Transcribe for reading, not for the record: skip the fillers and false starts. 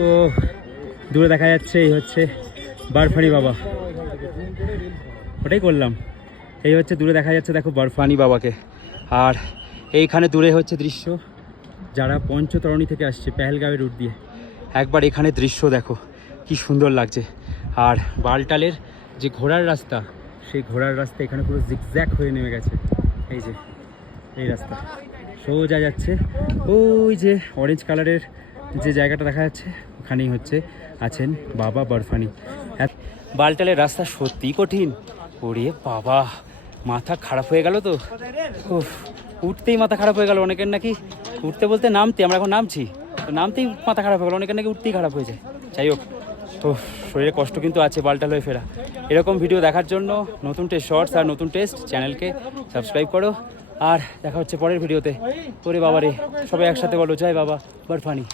ও দূরে দেখা যাচ্ছে এই হচ্ছে বরফানি বাবা, ওটাই করলাম। এই হচ্ছে দূরে দেখা যাচ্ছে, দেখো বরফানি বাবাকে। আর এইখানে দূরে হচ্ছে দৃশ্য, যারা পঞ্চতরণী থেকে আসছে পেহেলগাঁওয়ের রুট দিয়ে, একবার এখানে দৃশ্য দেখো কি সুন্দর লাগছে। আর বালটালের যে ঘোড়ার রাস্তা, সেই ঘোড়ার রাস্তা এখানে পুরো জিগজ্যাগ হয়ে নেমে গেছে। এই যে এই রাস্তা সোজা যাচ্ছে, ওই যে অরেঞ্জ কালারের যে জায়গাটা দেখা যাচ্ছে ওখানেই হচ্ছে আছেন বাবা বরফানি। বালটালের রাস্তা সত্যিই কঠিন, ওরে বাবা মাথা খারাপ হয়ে গেল তো। উফ, উঠতেই মাথা খারাপ হয়ে গেল অনেকের, নাকি উঠতে বলতে নামতে, আমরা এখন নামছি তো নামতেই মাথা খারাপ হয়ে গেল অনেকের, নাকি উঠতেই খারাপ হয়ে যায়। যাই হোক, তো শরীরে কষ্ট কিন্তু আছে বালটাল হয়ে ফেরা। এরকম ভিডিও দেখার জন্য নতুন টেস্ট শর্টস আর নতুন টেস্ট চ্যানেলকে সাবস্ক্রাইব করো। আর দেখা হচ্ছে পরের ভিডিওতে। ওরে বাবা রে, সবাই একসাথে বলো জয় বাবা বরফানি।